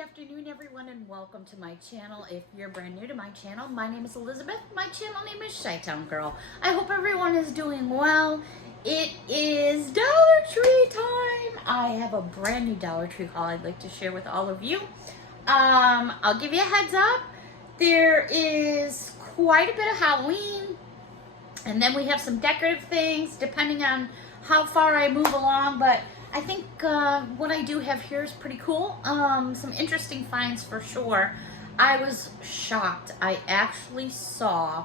afternoon, everyone, and welcome to my channel. If you're brand new to my channel, my name is Elizabeth. My channel name is ChiTownGirl. I hope everyone is doing well. It is Dollar Tree time. I have a brand new Dollar Tree haul I'd like to share with all of you. I'll give you a heads up. There is quite a bit of Halloween, and then we have some decorative things depending on how far I move along, but I think what I do have here is pretty cool. Some interesting finds for sure. I was shocked. I actually saw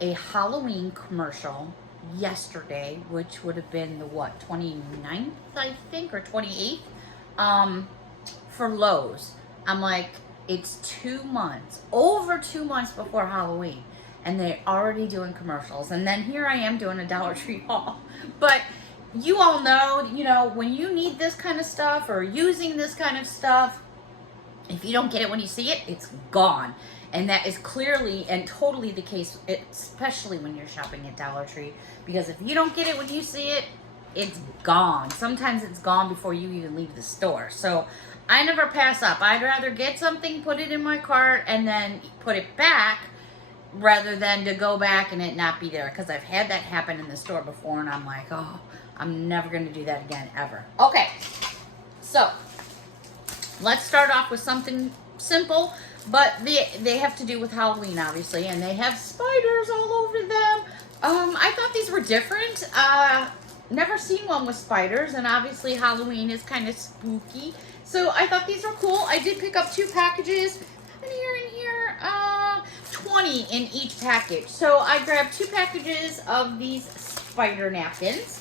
a Halloween commercial yesterday, which would have been the 29th, I think, or 28th, for Lowe's. I'm like, it's 2 months, over 2 months before Halloween, and they're already doing commercials. And then here I am doing a Dollar Tree haul. But you all know, when you need this kind of stuff or using this kind of stuff, if you don't get it when you see it, it's gone. And that is clearly and totally the case, especially when you're shopping at Dollar Tree. Because if you don't get it when you see it, it's gone. Sometimes it's gone before you even leave the store. So I never pass up. I'd rather get something, put it in my cart, and then put it back, rather than to go back and it not be there. Because I've had that happen in the store before, and I'm like, oh, I'm never going to do that again, ever. Okay, so let's start off with something simple, but they have to do with Halloween, obviously, and they have spiders all over them. I thought these were different. Never seen one with spiders, and obviously Halloween is kind of spooky, so I thought these were cool. I did pick up 2 packages, and here, 20 in each package. So I grabbed 2 packages of these spider napkins.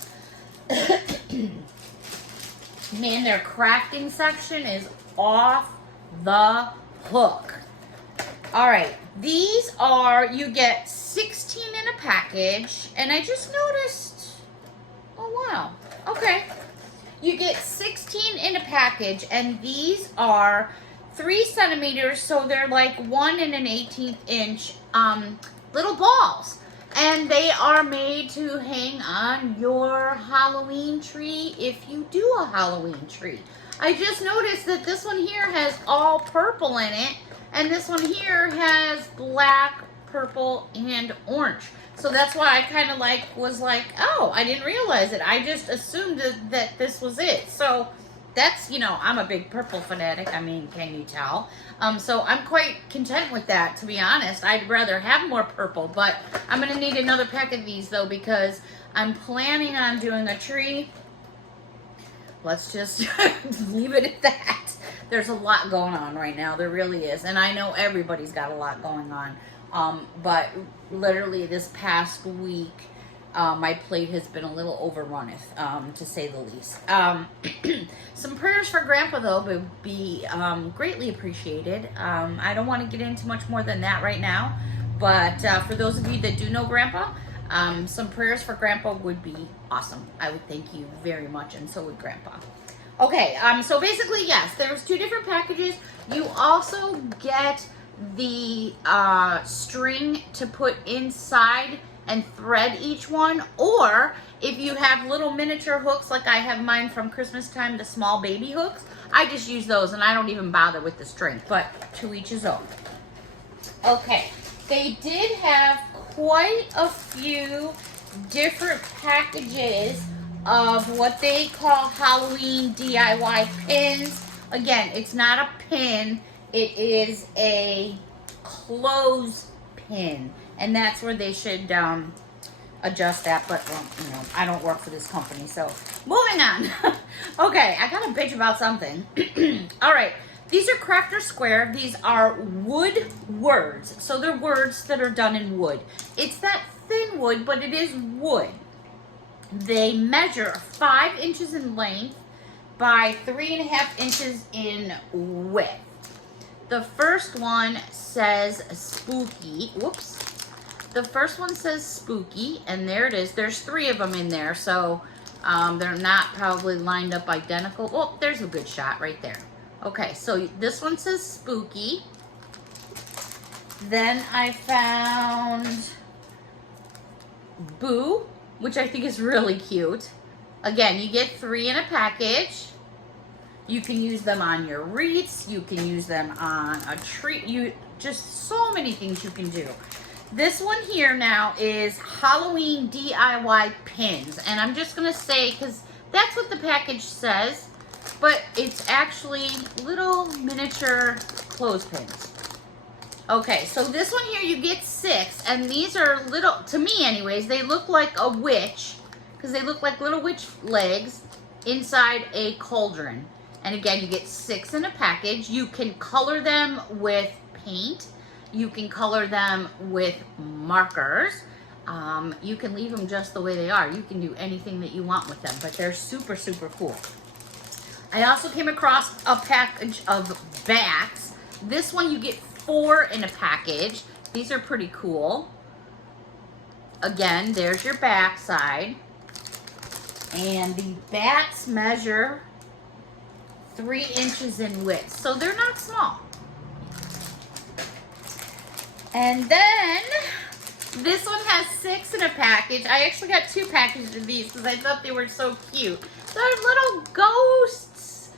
Man, their crafting section is off the hook. Alright, these are, you get 16 in a package, and I just noticed, oh wow, okay. You get 16 in a package, and these are 3 centimeters, so they're like 1 1/18 inch little balls. And they are made to hang on your Halloween tree if you do a Halloween tree. I just noticed that this one here has all purple in it, and this one here has black, purple, and orange. So that's why I kind of was like, oh, I didn't realize it. I just assumed that this was it. So that's, I'm a big purple fanatic. I mean, can you tell? So I'm quite content with that, to be honest. I'd rather have more purple, but I'm going to need another pack of these, though, because I'm planning on doing a tree. Let's just leave it at that. There's a lot going on right now. There really is. And I know everybody's got a lot going on. But literally this past week, my plate has been a little overrunneth, to say the least. Some prayers for Grandpa, though, would be greatly appreciated. I don't want to get into much more than that right now, but for those of you that do know Grandpa, some prayers for Grandpa would be awesome. I would thank you very much, and so would Grandpa. Okay, so basically, yes, there's 2 different packages. You also get the string to put inside and thread each one, or if you have little miniature hooks like I have mine from Christmas time, the small baby hooks, I just use those and I don't even bother with the string, but to each his own. Okay, they did have quite a few different packages of what they call Halloween DIY pins. Again, it's not a pin, it is a clothespin. And that's where they should adjust that. But, well, I don't work for this company. So, moving on. Okay, I got to bitch about something. All right, these are Crafter Square. These are wood words. So, they're words that are done in wood. It's that thin wood, but it is wood. They measure 5 inches in length by 3.5 inches in width. The first one says spooky. Whoops. The first one says spooky, and there it is. There's 3 of them in there, so they're not probably lined up identical. Oh, there's a good shot right there. Okay, so this one says spooky. Then I found Boo, which I think is really cute. Again, you get 3 in a package. You can use them on your wreaths. You can use them on a tree. Just so many things you can do. This one here now is Halloween DIY pins. And I'm just going to say, because that's what the package says, but it's actually little miniature clothespins. Okay, so this one here, you get 6, and these are little, to me anyways, they look like a witch, because they look like little witch legs inside a cauldron. And again, you get 6 in a package. You can color them with paint. You can color them with markers. You can leave them just the way they are. You can do anything that you want with them, but they're super, super cool. I also came across a package of bats. This one you get 4 in a package. These are pretty cool. Again, there's your back side. And the bats measure 3 inches in width. So they're not small. And then this one has 6 in a package. I actually got 2 packages of these because I thought they were so cute. They're little ghosts.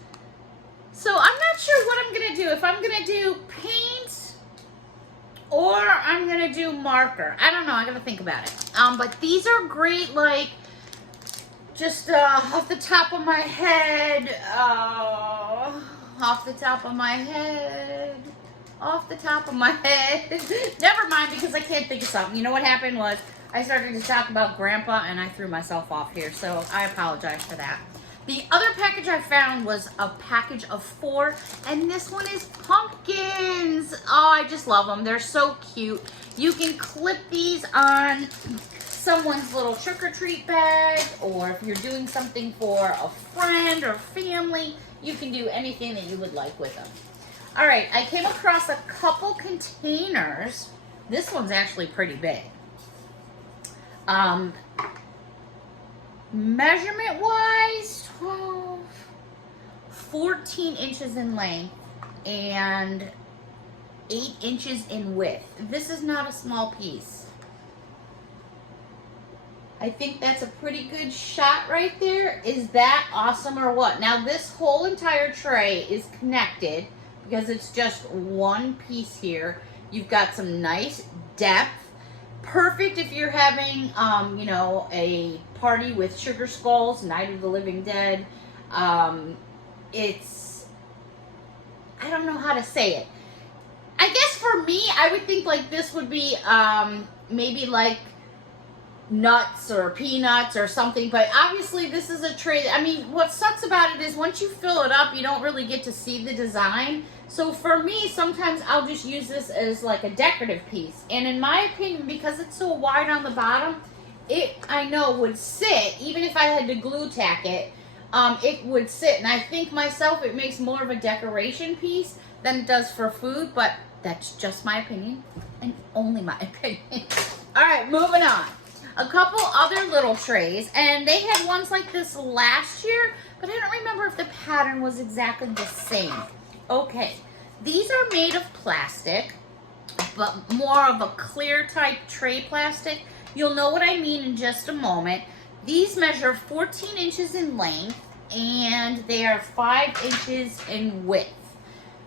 So I'm not sure what I'm going to do. If I'm going to do paint or I'm going to do marker. I don't know. I got to think about it. But these are great, like, just off the top of my head. Off the top of my head. Off the top of my head. Never mind, because I can't think of something. You know what happened was I started to talk about Grandpa and I threw myself off here. So I apologize for that. The other package I found was a package of 4, and this one is pumpkins. Oh, I just love them. They're so cute. You can clip these on someone's little trick-or-treat bag, or if you're doing something for a friend or family, you can do anything that you would like with them. All right, I came across a couple containers. This one's actually pretty big. Measurement-wise, 14 inches in length and 8 inches in width. This is not a small piece. I think that's a pretty good shot right there. Is that awesome or what? Now, this whole entire tray is connected because it's just one piece here. You've got some nice depth. Perfect if you're having, you know, a party with sugar skulls, Night of the Living Dead. It's, I don't know how to say it. I guess for me, I would think like this would be maybe like nuts or peanuts or something, but obviously this is a tray. I mean, what sucks about it is once you fill it up, you don't really get to see the design. So for me, sometimes I'll just use this as like a decorative piece. And in my opinion, because it's so wide on the bottom, it, I know, would sit, even if I had to glue tack it, it would sit. And I think myself, it makes more of a decoration piece than it does for food, but that's just my opinion, and only my opinion. All right, moving on. A couple other little trays, and they had ones like this last year, but I don't remember if the pattern was exactly the same. Okay, these are made of plastic, but more of a clear type tray plastic. You'll know what I mean in just a moment. These measure 14 inches in length, and they are 5 inches in width.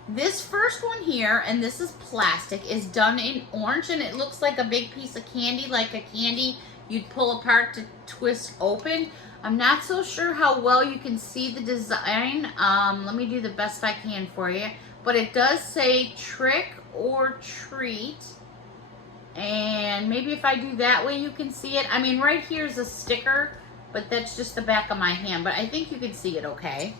This first one here, and this is plastic, is done in orange, and it looks like a big piece of candy, like a candy you'd pull apart to twist open. I'm not so sure how well you can see the design. Let me do the best I can for you. But it does say trick or treat. And maybe if I do that way you can see it. I mean, right here is a sticker, but that's just the back of my hand. But I think you can see it okay.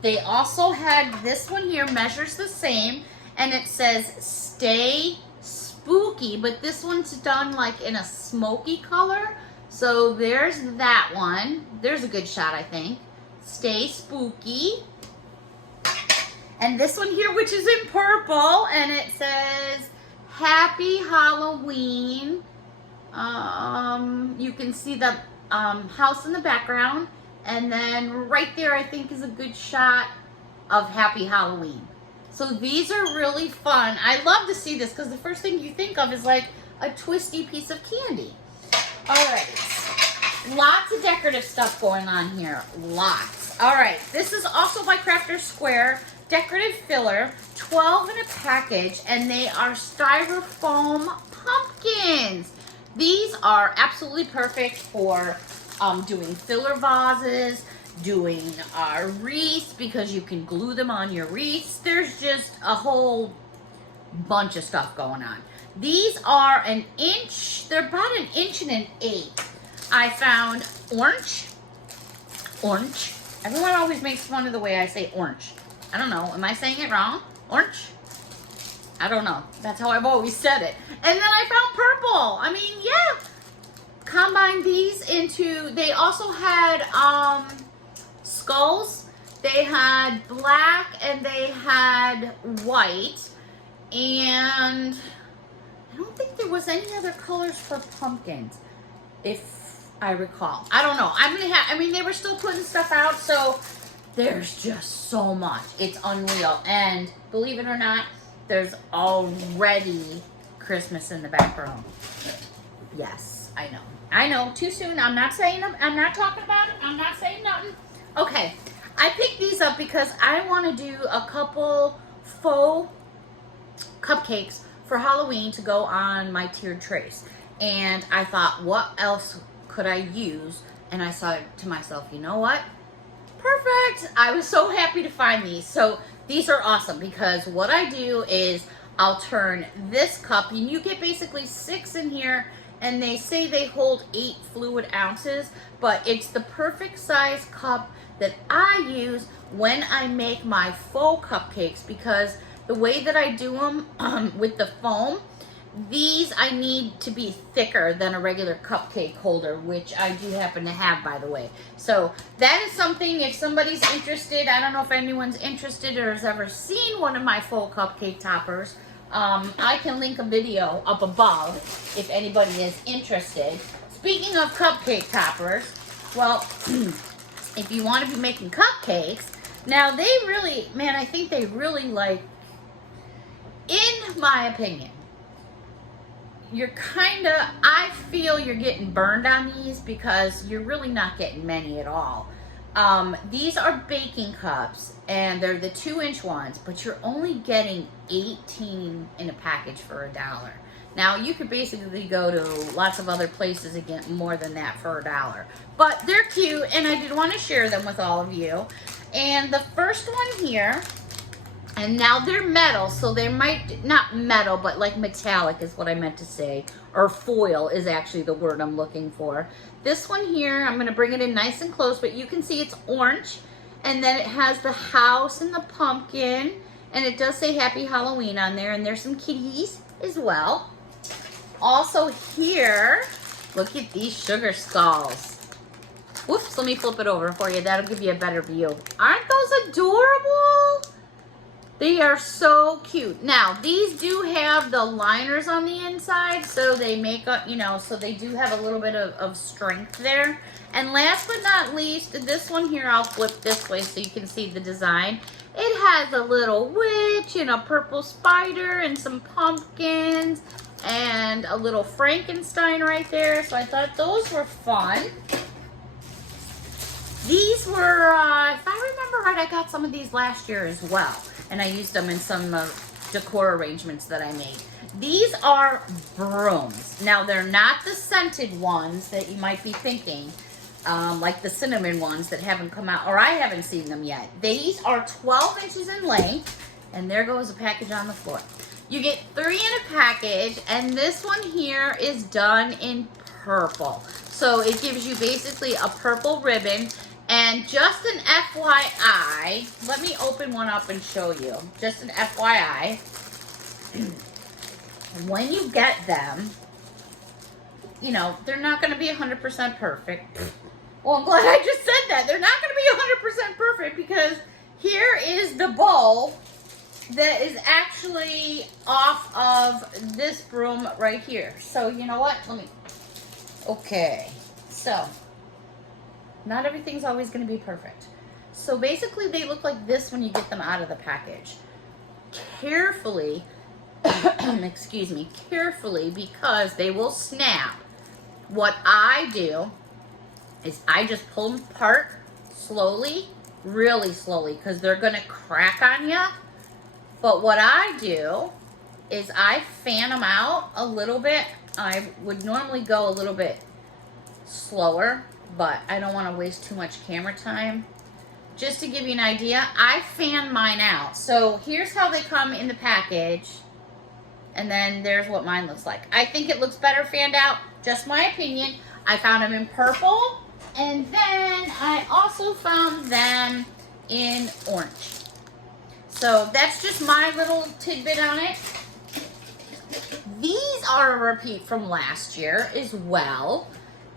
They also had this one here, measures the same, and it says stay spooky, but this one's done like in a smoky color. So there's that one. There's a good shot, I think. Stay spooky. And this one here, which is in purple, and it says Happy Halloween. You can see the house in the background. And then right there, I think, is a good shot of Happy Halloween. So these are really fun. I love to see this because the first thing you think of is like a twisty piece of candy. All right. Lots of decorative stuff going on here. Lots. All right, this is also by Crafter's Square. Decorative filler, 12 in a package, and they are Styrofoam Pumpkins. These are absolutely perfect for doing filler vases, doing wreaths, because you can glue them on your wreaths. There's just a whole bunch of stuff going on. These are an inch, they're about 1 1/8 inches. I found orange. Everyone always makes fun of the way I say orange. I don't know, am I saying it wrong? Orange? I don't know. That's how I've always said it. And then I found purple. I mean, yeah. Combine these into, they also had skulls. They had black and they had white. And I don't think there was any other colors for pumpkins, if I recall. I don't know. I mean, they were still putting stuff out, so there's just so much. It's unreal. And believe it or not, there's already Christmas in the background. Yes, I know. I know, too soon. I'm not saying, I'm not talking about it. I'm not saying nothing. Okay, I picked these up because I want to do a couple faux cupcakes for Halloween to go on my tiered trays. And I thought, what else could I use? And I thought to myself, you know what? Perfect. I was so happy to find these. So these are awesome because what I do is I'll turn this cup, and you get basically 6 in here, and they say they hold 8 fluid ounces, but it's the perfect size cup that I use when I make my faux cupcakes, because the way that I do them with the foam, these I need to be thicker than a regular cupcake holder, which I do happen to have, by the way. So that is something, if somebody's interested, I don't know if anyone's interested or has ever seen one of my faux cupcake toppers, I can link a video up above if anybody is interested. Speaking of cupcake toppers, well, if you want to be making cupcakes, now they really, man, I think they really like, in my opinion, you're kind of, I feel you're getting burned on these because you're really not getting many at all. These are baking cups, and they're the 2-inch ones, but you're only getting 18 in a package for $1. Now, you could basically go to lots of other places and get more than that for $1. But they're cute, and I did want to share them with all of you. And the first one here, and now they're metal, so they might, not metal, but like metallic is what I meant to say. Or foil is actually the word I'm looking for. This one here, I'm going to bring it in nice and close, but you can see it's orange. And then it has the house and the pumpkin. And it does say Happy Halloween on there. And there's some kitties as well. Also here, look at these sugar skulls. Whoops, let me flip it over for you. That'll give you a better view. Aren't those adorable? They are so cute. Now, these do have the liners on the inside, so they make a, you know, so they do have a little bit of strength there. And last but not least, this one here, I'll flip this way so you can see the design. It has a little witch and a purple spider and some pumpkins and a little Frankenstein right there. So I thought those were fun. These were, if I remember right, I got some of these last year as well. And I used them in some decor arrangements that I made. These are brooms. Now, they're not the scented ones that you might be thinking, like the cinnamon ones that haven't come out, or I haven't seen them yet. These are 12 inches in length, and there goes a package on the floor. You get 3 in a package, and this one here is done in purple. So it gives you basically a purple ribbon. And just an FYI, let me open one up and show you. Just an FYI, when you get them, you know, they're not going to be 100% perfect. Well, I'm glad I just said that. They're not going to be 100% perfect because here is the bowl that is actually off of this broom right here. So, you know what? Okay. So, not everything's always going to be perfect. So basically they look like this when you get them out of the package. Carefully, excuse me, carefully, because they will snap. What I do is I just pull them apart slowly really slowly because they're gonna crack on you. But what I do is I fan them out a little bit. I would normally go a little bit slower, but I don't want to waste too much camera time. Just to give you an idea, I fan mine out. So here's how they come in the package. And then there's what mine looks like. I think it looks better fanned out, just my opinion. I found them in purple, and then I also found them in orange. So that's just my little tidbit on it. These are a repeat from last year as well.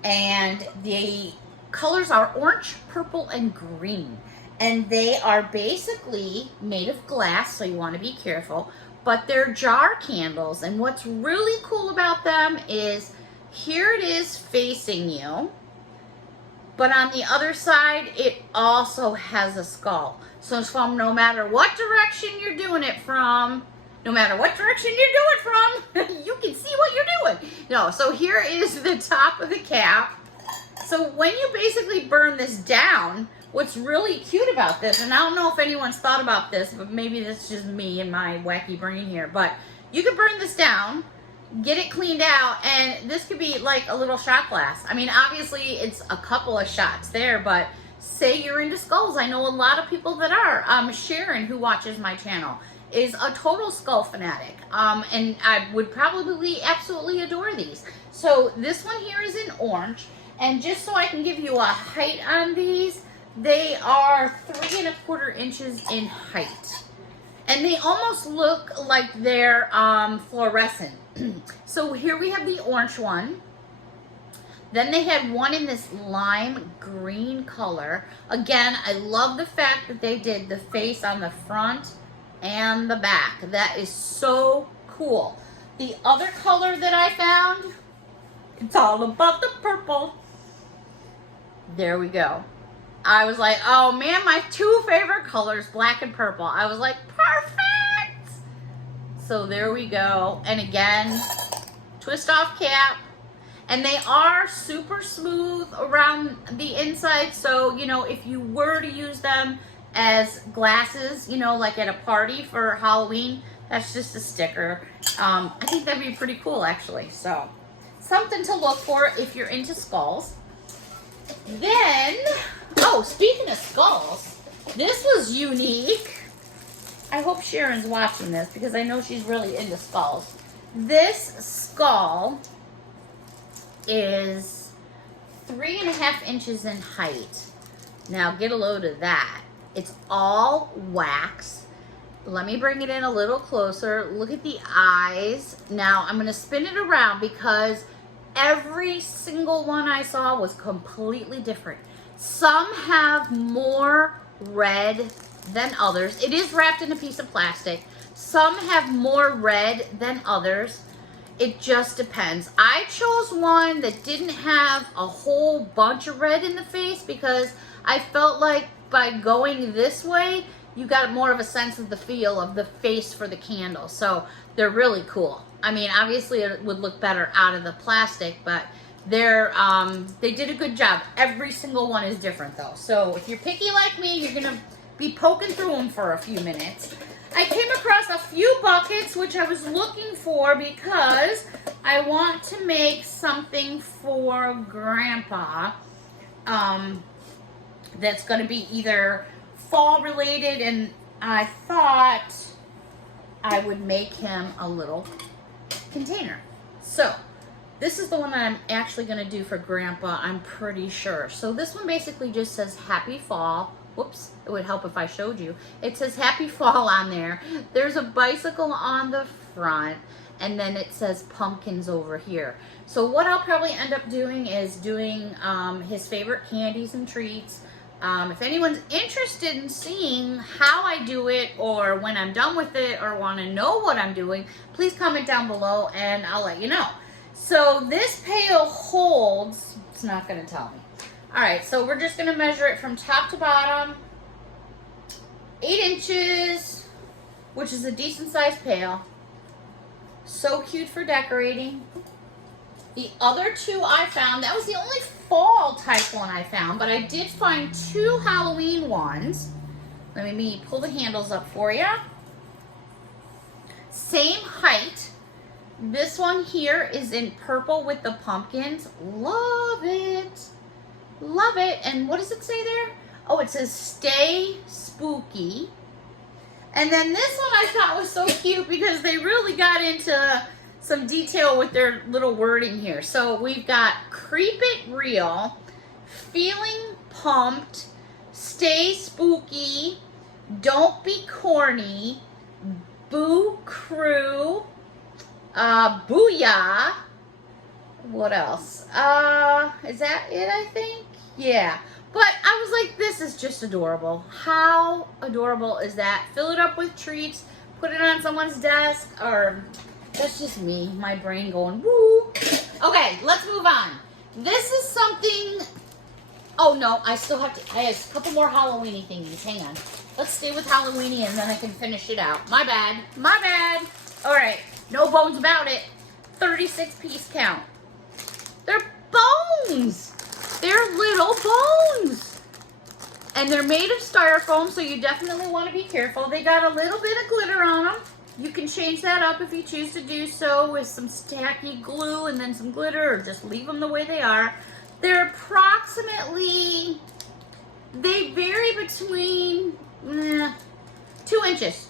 And the colors are orange, purple, and green. And they are basically made of glass, so you want to be careful. But they're jar candles. And what's really cool about them is here it is facing you. But on the other side, it also has a skull. So it's from no matter what direction you're doing it from, no matter what direction you do it from, you can see what you're doing. No, so here is the top of the cap. So when you basically burn this down, what's really cute about this, and I don't know if anyone's thought about this, but maybe this is just me and my wacky brain here, but you can burn this down, get it cleaned out, and this could be like a little shot glass. I mean, obviously it's a couple of shots there, but say you're into skulls. I know a lot of people that are. Sharon, who watches my channel, is a total skull fanatic. And I would probably absolutely adore these. So this one here is in orange. And just so I can give you a height on these, they are 3 1/4 inches in height. And they almost look like they're fluorescent. So here we have the orange one. Then they had one in this lime green color. Again, I love the fact that they did the face on the front and the back. That is so cool. The other color that I found, it's all about the purple. There we go. I was like, oh man, my 2 favorite colors, black and purple. I was like, perfect. So there we go. And again, twist off cap. And they are super smooth around the inside. So, you know, if you were to use them as glasses, you know, like at a party for Halloween, that's just a sticker. I think that'd be pretty cool, actually. So, something to look for if you're into skulls. Then, oh, speaking of skulls, this was unique. I hope Sharon's watching this because I know she's really into skulls. This skull is 3 1/2 inches in height. Now get a load of that. It's all wax. Let me bring it in a little closer. Look at the eyes. Now I'm going to spin it around because every single one I saw was completely different. Some have more red than others. It is wrapped in a piece of plastic. Some have more red than others. It just depends. I chose one that didn't have a whole bunch of red in the face because I felt like by going this way, you got more of a sense of the feel of the face for the candle. So they're really cool. I mean, obviously it would look better out of the plastic, but they did a good job. Every single one is different though. So if you're picky like me, you're gonna be poking through them for a few minutes. I came across a few buckets, which I was looking for because I want to make something for Grandpa that's going to be either fall related, and I thought I would make him a little container. So this is the one that I'm actually going to do for Grandpa, I'm pretty sure. So this one basically just says Happy Fall. Whoops, it would help if I showed you. It says Happy Fall on there. There's a bicycle on the front, and then it says pumpkins over here. So what I'll probably end up doing is doing his favorite candies and treats. If anyone's interested in seeing how I do it, or when I'm done with it, or want to know what I'm doing, please comment down below and I'll let you know. So this pail holds, it's not going to tell me. All right, so we're just going to measure it from top to bottom. 8 inches, which is a decent sized pail. So cute for decorating. The other two I found, that was the only fall type one I found, but I did find 2 Halloween ones. Let me pull the handles up for you. Same height. This one here is in purple with the pumpkins. Love it. Love it. And what does it say there? Oh, it says stay spooky. And then this one I thought was so cute because they really got into some detail with their little wording here. So we've got creep it real, feeling pumped, stay spooky, don't be corny, boo crew, booyah. What else? Is that it, I think? Yeah. But I was like, this is just adorable. How adorable is that? Fill it up with treats, put it on someone's desk, or that's just me, my brain going, woo. Okay, let's move on. This is something, oh no, I have a couple more Halloween-y thingies. Hang on. Let's stay with Halloween-y and then I can finish it out. My bad. My bad. All right, no bones about it. 36-piece count. They're bones. They're little bones. And they're made of styrofoam, so you definitely want to be careful. They got a little bit of glitter on them. You can change that up if you choose to do so with some tacky glue and then some glitter, or just leave them the way they are. They're approximately, they vary between 2 inches.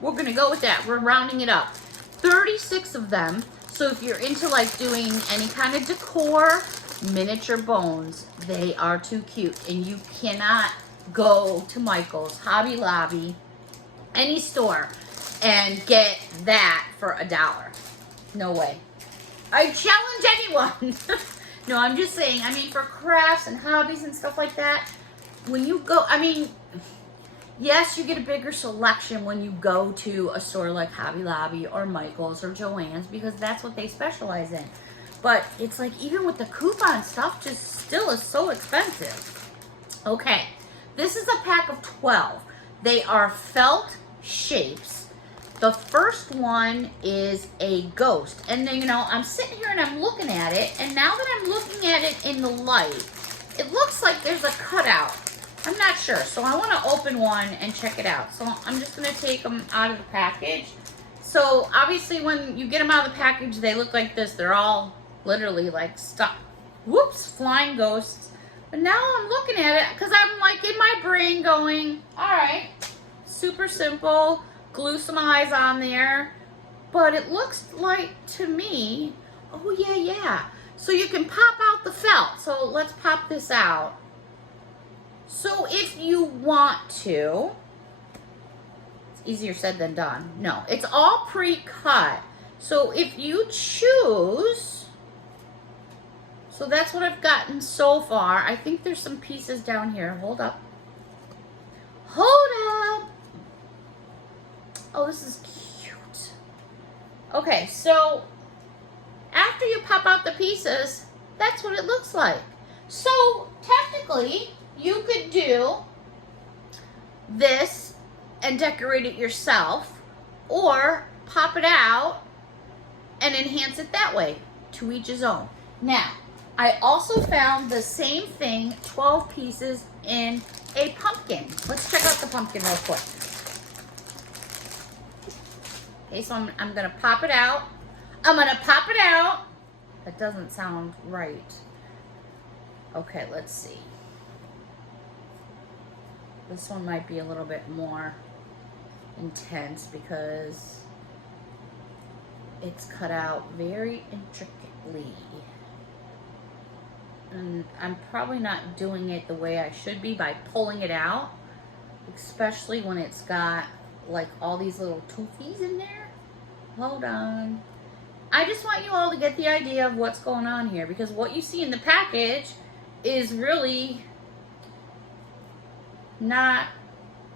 We're going to go with that. We're rounding it up. 36 of them. So if you're into like doing any kind of decor, miniature bones, they are too cute. And you cannot go to Michael's, Hobby Lobby, any store, and get that for $1. No way. I challenge anyone. No, I'm just saying, I mean, for crafts and hobbies and stuff like that, when you go, I mean, yes, you get a bigger selection when you go to a store like Hobby Lobby or Michael's or Joann's, because that's what they specialize in. But it's like, even with the coupon stuff, just still is so expensive. Okay, this is a pack of 12. They are felt shapes. The first one is a ghost. And then, you know, I'm sitting here and I'm looking at it, and now that I'm looking at it in the light, it looks like there's a cutout. I'm not sure, so I want to open one and check it out. So I'm just going to take them out of the package. So obviously when you get them out of the package, they look like this. They're all literally like stuck. Whoops, flying ghosts. But now I'm looking at it because I'm like in my brain going, all right, super simple. Glue some eyes on there. But it looks like to me, oh yeah. So you can pop out the felt. So let's pop this out. So if you want to, it's easier said than done. No, it's all pre-cut. So if you choose, so that's what I've gotten so far. I think there's some pieces down here. Hold up. Hold up. Oh, this is cute. Okay, so after you pop out the pieces, that's what it looks like. So technically, you could do this and decorate it yourself, or pop it out and enhance it that way. To each his own. Now, I also found the same thing, 12 pieces in a pumpkin. Let's check out the pumpkin real quick. Okay, so I'm going to pop it out. I'm going to pop it out. That doesn't sound right. Okay, let's see. This one might be a little bit more intense because it's cut out very intricately. And I'm probably not doing it the way I should be by pulling it out, especially when it's got like all these little toofies in there. Hold on. I just want you all to get the idea of what's going on here, because what you see in the package is really not,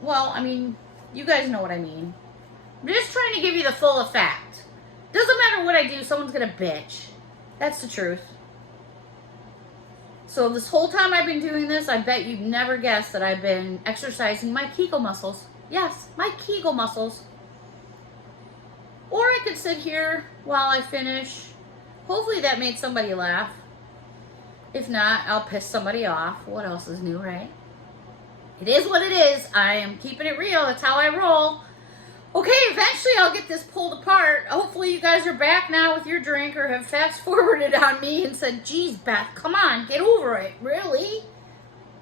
well, I mean, you guys know what I mean. I'm just trying to give you the full effect. Doesn't matter what I do, someone's gonna bitch. That's the truth. So this whole time I've been doing this, I bet you'd never guessed that I've been exercising my Kegel muscles. Yes, my Kegel muscles. Or I could sit here while I finish Hopefully that made somebody laugh. If not, I'll piss somebody off. What else is new, right? It is what it is. I am keeping it real. That's how I roll. Okay, eventually I'll get this pulled apart. Hopefully you guys are back now with your drink or have fast forwarded on me and said, geez, Beth, come on, get over it. Really?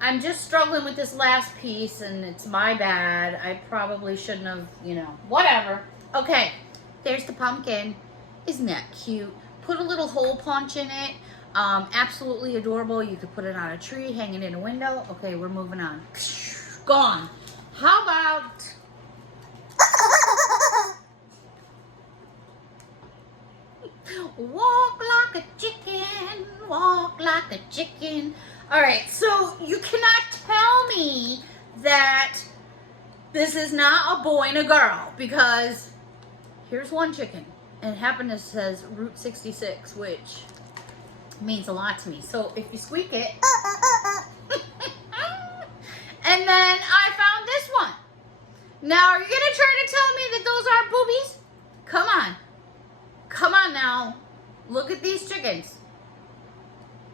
I'm just struggling with this last piece and it's my bad. I probably shouldn't have, you know, whatever. Okay, there's the pumpkin. Isn't that cute? Put a little hole punch in it. Absolutely adorable. You could put it on a tree, hang it in a window. Okay, we're moving on. Gone. How about... walk like a chicken, walk like a chicken. All right, so you cannot tell me that this is not a boy and a girl because here's one chicken and happiness says Route 66, which means a lot to me. So if you squeak it, and then I found this one. Now, are you gonna try to tell me that those aren't boobies? Come on. Come on now. Look at these chickens.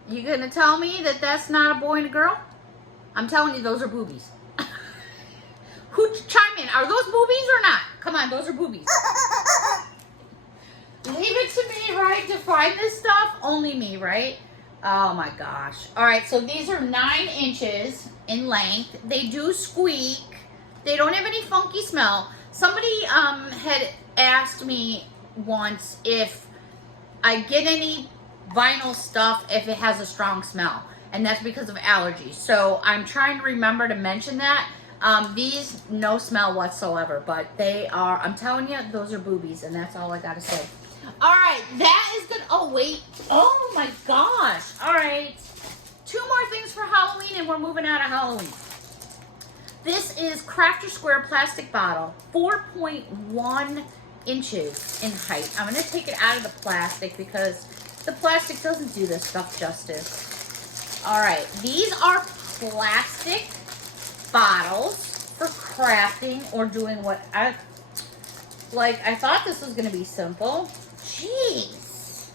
You gonna tell me that that's not a boy and a girl? I'm telling you, those are boobies. Who chime in? Are those boobies or not? Come on, those are boobies. Leave it to me, right, to find this stuff? Only me, right? Oh my gosh. All right, so these are 9 inches in length. They do squeak. They don't have any funky smell. Somebody had asked me once if I get any vinyl stuff if it has a strong smell, and that's because of allergies. So I'm trying to remember to mention that. These, no smell whatsoever, but they are, I'm telling you, those are boobies, and that's all I gotta say. All right, that is good. Oh, wait. Oh my gosh. All right. 2 more things for Halloween, and we're moving out of Halloween. This is Crafter Square plastic bottle, 4.1 inches in height. I'm going to take it out of the plastic because the plastic doesn't do this stuff justice. All right, these are plastic bottles for crafting or doing what I thought this was going to be simple. Jeez.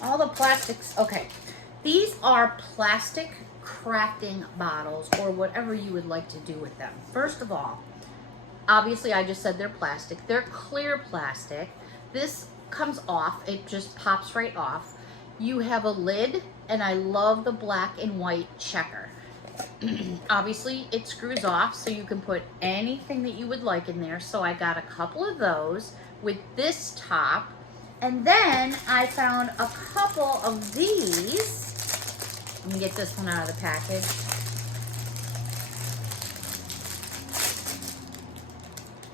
All the plastics. Okay, these are plastic crafting bottles or whatever you would like to do with them. First of all, obviously I just said they're plastic. They're clear plastic. This comes off. It just pops right off. You have a lid, and I love the black and white checker. Obviously it screws off, so you can put anything that you would like in there. So I got a couple of those with this top, and then I found a couple of these. Let me get this one out of the package.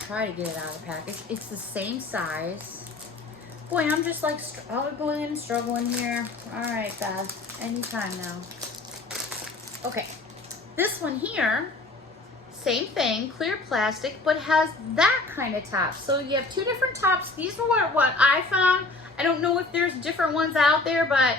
Try to get it out of the package. It's the same size. Boy, I'm just like struggling here. All right, Beth, anytime now. Okay, this one here, same thing, clear plastic, but has that kind of top. So you have 2 different tops. These were what I found. I don't know if there's different ones out there, but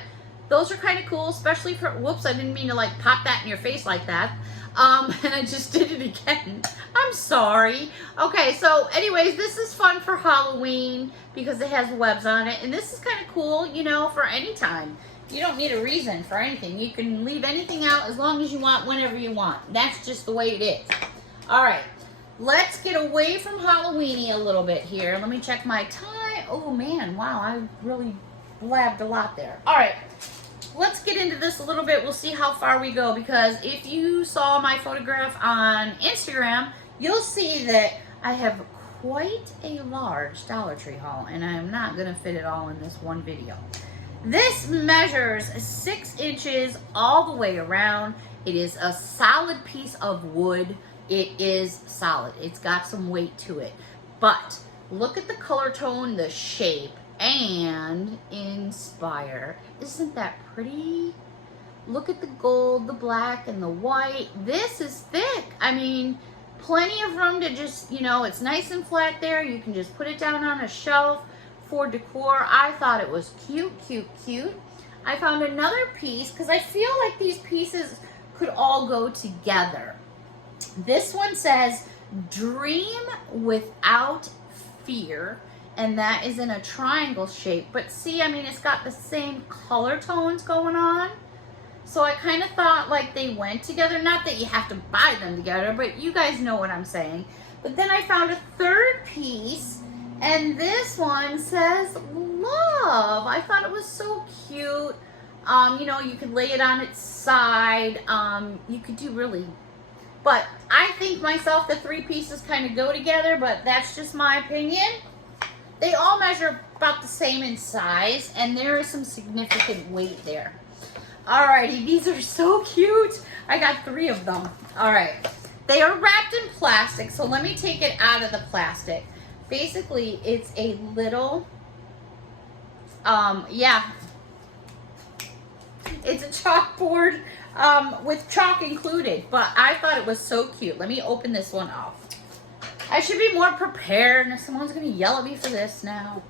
those are kind of cool, especially for, whoops, I didn't mean to like pop that in your face like that. And I just did it again. I'm sorry. Okay, so anyways, this is fun for Halloween because it has webs on it. And this is kind of cool, you know, for any time. You don't need a reason for anything. You can leave anything out as long as you want, whenever you want. That's just the way it is. All right, let's get away from Halloween-y a little bit here. Let me check my time. Oh man, wow, I really blabbed a lot there. All right. Let's get into this a little bit. We'll see how far we go, because if you saw my photograph on Instagram, you'll see that I have quite a large Dollar Tree haul, and I am not going to fit it all in this one video. This measures 6 inches all the way around. It is a solid piece of wood. It is solid. It's got some weight to it. But look at the color tone, the shape, and inspire. Isn't that pretty? Look at the gold, the black, and the white. This is thick. I mean, plenty of room to just, you know, it's nice and flat there. You can just put it down on a shelf for decor. I thought it was cute, cute, cute. I found another piece because I feel like these pieces could all go together. This one says, dream without fear. and that is in a triangle shape. But see, I mean, it's got the same color tones going on. So I kind of thought like they went together. Not that you have to buy them together, but you guys know what I'm saying. But then I found a third piece, and this one says love. I thought it was so cute. You know, you could lay it on its side. You could do really, but I think myself the three pieces kind of go together, but that's just my opinion. They all measure about the same in size, and there is some significant weight there. Alrighty, these are so cute. I got 3 of them. Alright, they are wrapped in plastic, so let me take it out of the plastic. Basically, it's a little, yeah, it's a chalkboard with chalk included, but I thought it was so cute. Let me open this one up. I should be more prepared. Someone's going to yell at me for this now.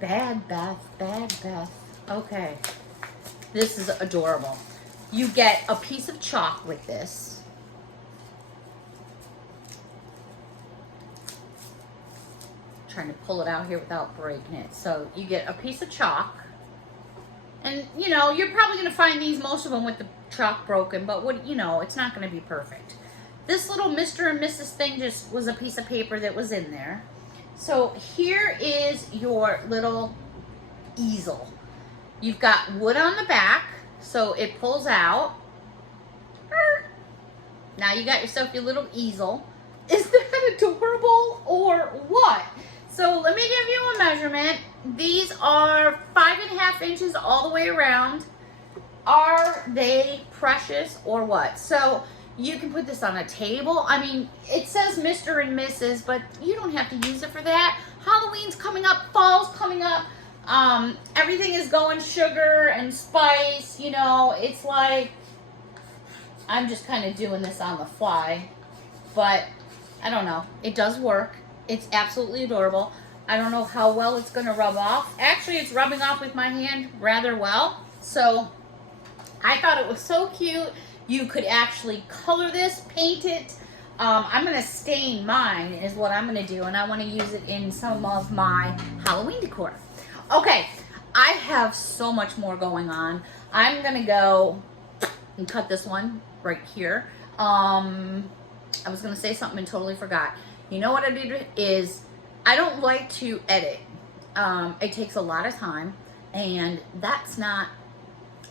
Bad Beth, bad Beth. Okay, this is adorable. You get a piece of chalk with this. I'm trying to pull it out here without breaking it. So you get a piece of chalk. And, you know, you're probably going to find these, most of them with the chalk broken, but what, you know, it's not going to be perfect. This little Mr. and Mrs. thing just was a piece of paper that was in there. So here is your little easel. You've got wood on the back, so it pulls out. Now you got yourself your little easel. Is that adorable or what? So let me give you a measurement. These are 5.5 inches all the way around. Are they precious or what? So you can put this on a table. I mean, it says Mr. and Mrs., but you don't have to use it for that. Halloween's coming up, fall's coming up. Everything is going sugar and spice, you know. It's like, I'm just kind of doing this on the fly, but I don't know. It does work. It's absolutely adorable. I don't know how well it's going to rub off. Actually, it's rubbing off with my hand rather well. So I thought it was so cute. You could actually color this, paint it. I'm going to stain mine is what I'm going to do, and I want to use it in some of my Halloween decor. Okay, I have so much more going on. I'm going to go and cut this one right here. I was going to say something and totally forgot. You know what I did is I don't like to edit. It takes a lot of time, and that's not,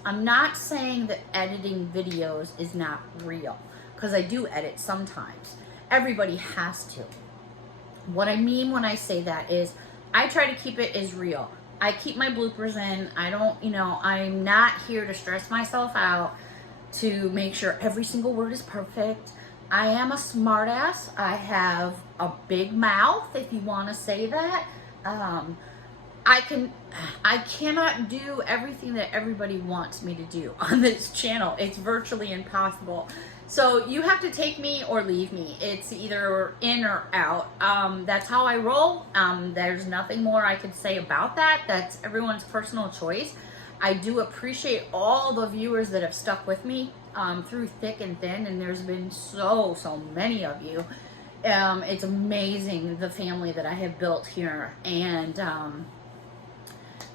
I'm not saying that editing videos is not real, because I do edit sometimes. Everybody has to. What I mean when I say that is I try to keep it as real. I keep my bloopers in. I don't, you know, I'm not here to stress myself out to make sure every single word is perfect. I am a smartass. I have a big mouth, if you want to say that. I cannot do everything that everybody wants me to do on this channel. It's virtually impossible. So you have to take me or leave me. It's either in or out. That's how I roll. There's nothing more I could say about that. That's everyone's personal choice. I do appreciate all the viewers that have stuck with me through thick and thin, and there's been so many of you. It's amazing the family that I have built here, and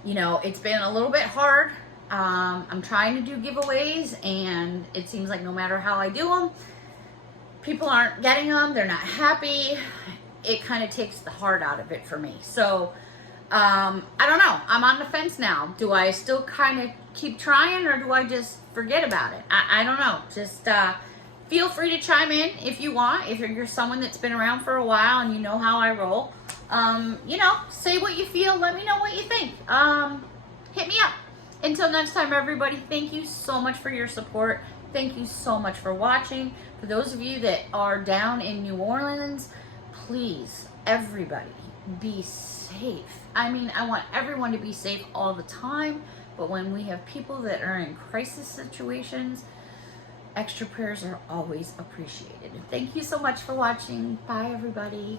you know, it's been a little bit hard. I'm trying to do giveaways, and it seems like no matter how I do them, people aren't getting them. They're not happy. It kind of takes the heart out of it for me. So I don't know. I'm on the fence now. Do I still kind of keep trying, or do I just forget about it? I don't know. Just feel free to chime in if you want. If you're someone that's been around for a while and you know how I roll, you know, say what you feel. Let me know what you think. Hit me up. Until next time, everybody, thank you so much for your support. Thank you so much for watching. For those of you that are down in New Orleans, please, everybody, be safe. I mean, I want everyone to be safe all the time, but when we have people that are in crisis situations, extra prayers are always appreciated. Thank you so much for watching. Bye, everybody.